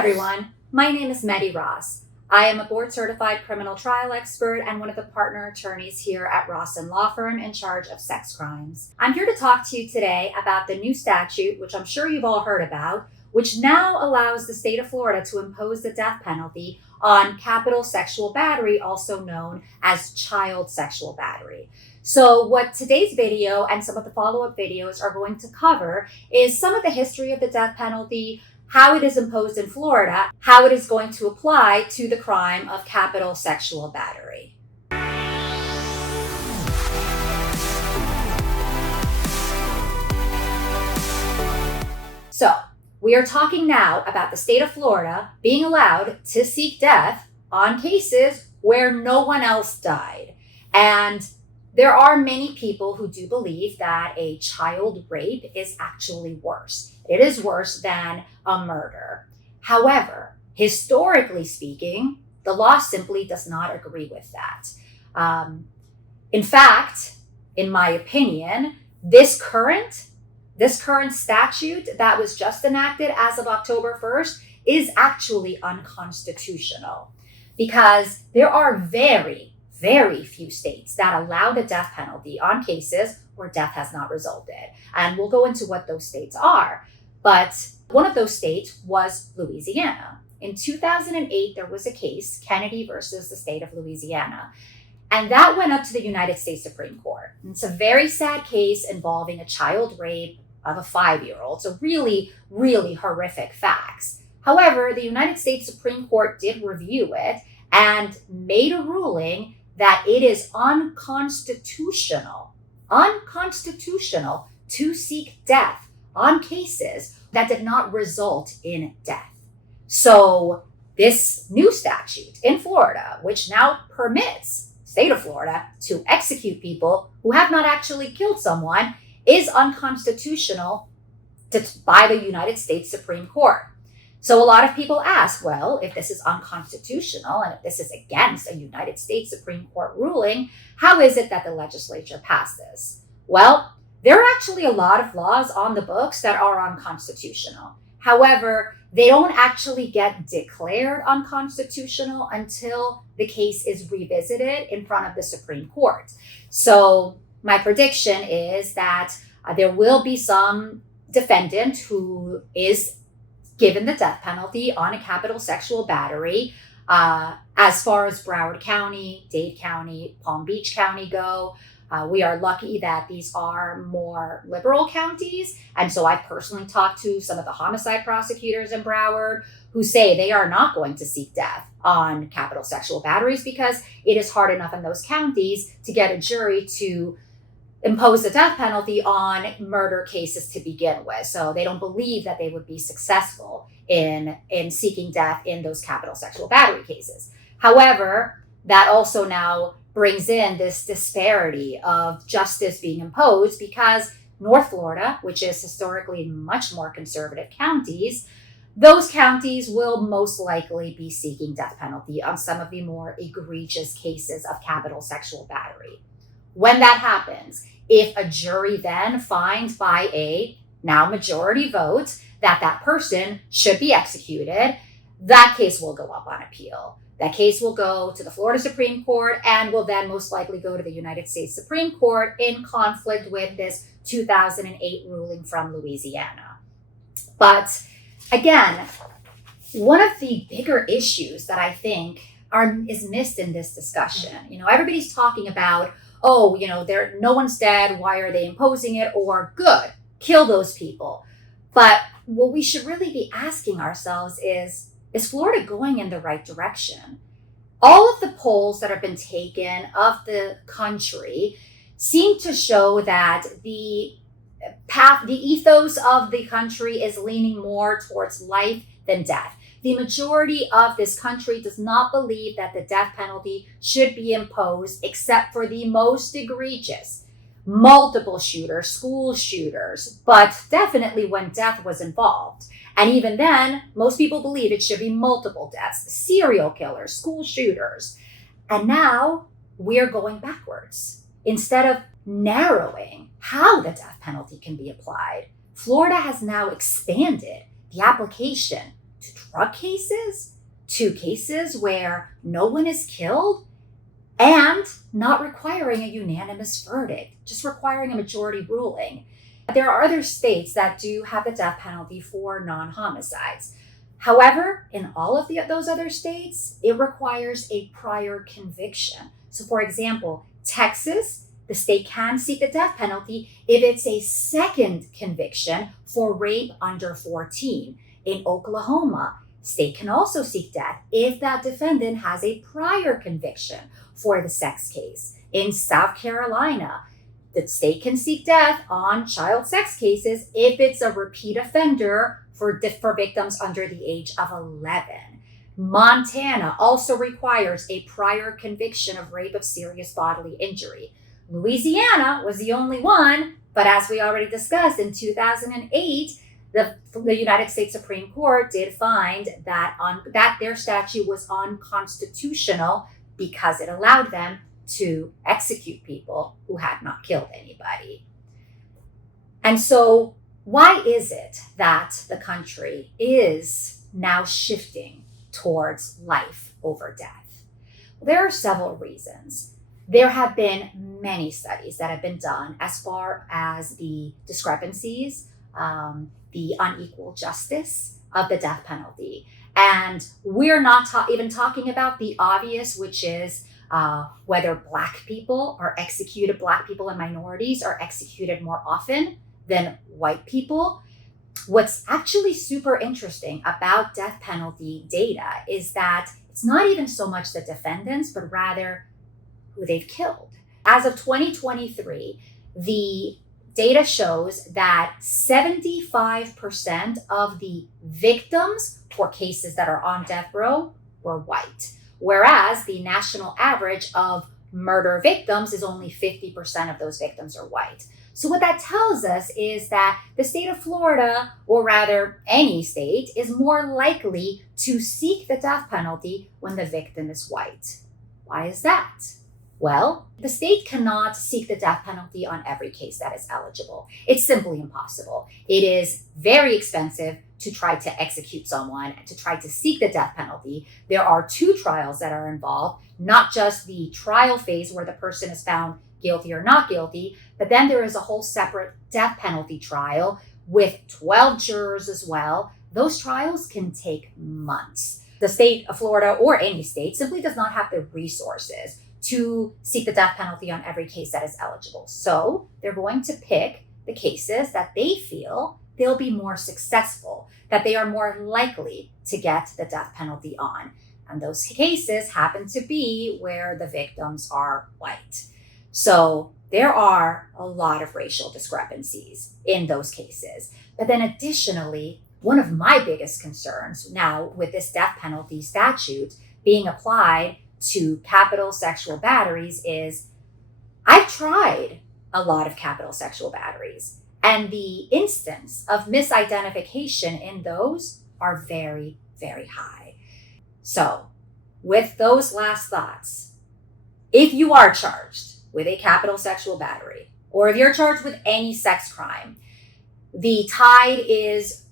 everyone, my name is Medi Ross. I am a board-certified criminal trial expert and one of the partner attorneys here at Rossen law firm in charge of sex crimes. I'm here to talk to you today about the new statute, which I'm sure you've all heard about, which now allows the state of Florida to impose the death penalty on capital sexual battery, also known as child sexual battery. So what today's video and some of the follow-up videos are going to cover is some of the history of the death penalty, how it is imposed in Florida, how it is going to apply to the crime of capital sexual battery. So, we are talking now about the state of Florida being allowed to seek death on cases where no one else died. And there are many people who do believe that a child rape is actually worse. It is worse than a murder. However, historically speaking, the law simply does not agree with that. In fact, in my opinion, this current statute that was just enacted as of October 1st is actually unconstitutional because there are very few states that allow the death penalty on cases where death has not resulted. And we'll go into what those states are. But one of those states was Louisiana. In 2008, there was a case, Kennedy versus the state of Louisiana. And that went up to the United States Supreme Court. And it's a very sad case involving a child rape of a 5-year-old. So really horrific facts. However, the United States Supreme Court did review it and made a ruling that it is unconstitutional to seek death on cases that did not result in death. So this new statute in Florida, which now permits state of Florida to execute people who have not actually killed someone, is unconstitutional by the United States Supreme Court. So a lot of people ask, well, if this is unconstitutional and if this is against a United States Supreme Court ruling, how is it that the legislature passed this? Well, there are actually a lot of laws on the books that are unconstitutional. However, they don't actually get declared unconstitutional until the case is revisited in front of the Supreme Court. So my prediction is that there will be some defendant who is given the death penalty on a capital sexual battery. As far as Broward County, Dade County, Palm Beach County go, we are lucky that these are more liberal counties. And so I've personally talked to some of the homicide prosecutors in Broward who say they are not going to seek death on capital sexual batteries because it is hard enough in those counties to get a jury to impose the death penalty on murder cases to begin with. So they don't believe that they would be successful in seeking death in those capital sexual battery cases. However, that also now brings in this disparity of justice being imposed because North Florida, which is historically much more conservative counties, those counties will most likely be seeking death penalty on some of the more egregious cases of capital sexual battery. When that happens, if a jury then finds by a now majority vote that that person should be executed, that case will go up on appeal. That case will go to the Florida Supreme Court and will then most likely go to the United States Supreme Court in conflict with this 2008 ruling from Louisiana. But again, one of the bigger issues that I think is missed in this discussion, everybody's talking about, no one's dead, why are they imposing it? Or good, kill those people. But what we should really be asking ourselves is Florida going in the right direction? All of the polls that have been taken of the country seem to show that the ethos of the country is leaning more towards life than death. The majority of this country does not believe that the death penalty should be imposed except for the most egregious, multiple shooters, school shooters, but definitely when death was involved. And even then, most people believe it should be multiple deaths, serial killers, school shooters. And now we're going backwards. Instead of narrowing how the death penalty can be applied, Florida has now expanded the application to drug cases, to cases where no one is killed, and not requiring a unanimous verdict, just requiring a majority ruling. There are other states that do have the death penalty for non-homicides. However, in all of those other states, it requires a prior conviction. So for example, Texas, the state can seek the death penalty if it's a second conviction for rape under 14. In Oklahoma, state can also seek death if that defendant has a prior conviction for the sex case. In South Carolina, the state can seek death on child sex cases if it's a repeat offender for victims under the age of 11. Montana also requires a prior conviction of rape of serious bodily injury. Louisiana was the only one, but as we already discussed, in 2008, the United States Supreme Court did find that their statute was unconstitutional because it allowed them to execute people who had not killed anybody. And so why is it that the country is now shifting towards life over death? Well, there are several reasons. There have been many studies that have been done as far as the discrepancies, the unequal justice of the death penalty. And we're not even talking about the obvious, which is whether Black people and minorities are executed more often than white people. What's actually super interesting about death penalty data is that it's not even so much the defendants, but rather who they've killed. As of 2023, the data shows that 75% of the victims for cases that are on death row were white, whereas the national average of murder victims is only 50% of those victims are white. So what that tells us is that the state of Florida, or rather any state, is more likely to seek the death penalty when the victim is white. Why is that? Well, the state cannot seek the death penalty on every case that is eligible. It's simply impossible. It is very expensive to try to execute someone and to try to seek the death penalty. There are 2 trials that are involved, not just the trial phase where the person is found guilty or not guilty, but then there is a whole separate death penalty trial with 12 jurors as well. Those trials can take months. The state of Florida, or any state, simply does not have the resources to seek the death penalty on every case that is eligible. So they're going to pick the cases that they feel they'll be more successful, that they are more likely to get the death penalty on. And those cases happen to be where the victims are white. So there are a lot of racial discrepancies in those cases. But then additionally, one of my biggest concerns now with this death penalty statute being applied to capital sexual batteries is I've tried a lot of capital sexual batteries, and the instance of misidentification in those are very, very high. So with those last thoughts, if you are charged with a capital sexual battery, or if you're charged with any sex crime, the tide is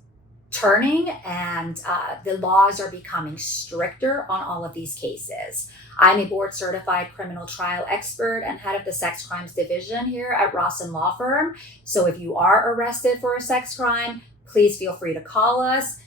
turning and the laws are becoming stricter on all of these cases. I'm a board certified criminal trial expert and head of the sex crimes division here at Rossen Law Firm. So if you are arrested for a sex crime, please feel free to call us.